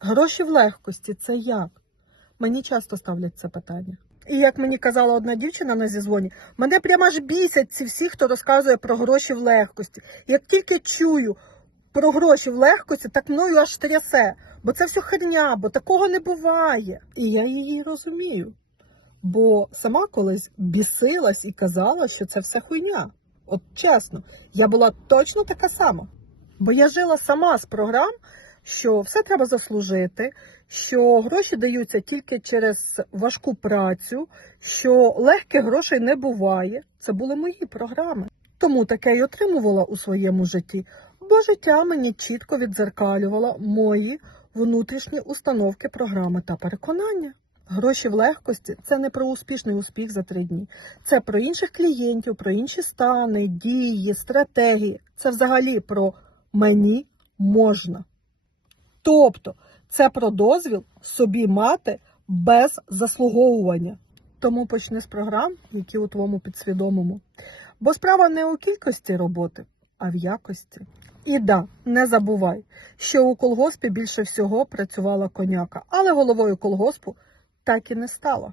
Гроші в легкості це як? Мені часто ставлять це питання. І як мені казала одна дівчина на зізвоні, мене прямо аж бісять ці всі, хто розказує про гроші в легкості. Як тільки чую про гроші в легкості, так мною аж трясе. Бо це все херня, бо такого не буває. І я її розумію. Бо сама колись бісилась і казала, що це все хуйня. От чесно, я була точно така сама. Бо я жила сама з програм, що все треба заслужити, що гроші даються тільки через важку працю, що легких грошей не буває. Це були мої програми. Тому таке й отримувала у своєму житті, бо життя мені чітко відзеркалювало мої внутрішні установки, програми та переконання. Гроші в легкості це не про успішний успіх за три дні. Це про інших клієнтів, про інші стани, дії, стратегії. Це взагалі про мені можна. Тобто це про дозвіл собі мати без заслуговування. Тому почни з програм, які у твоєму підсвідомому. Бо справа не у кількості роботи, а в якості. І да, не забувай, що у колгоспі більше всього працювала коняка, але головою колгоспу так і не стала.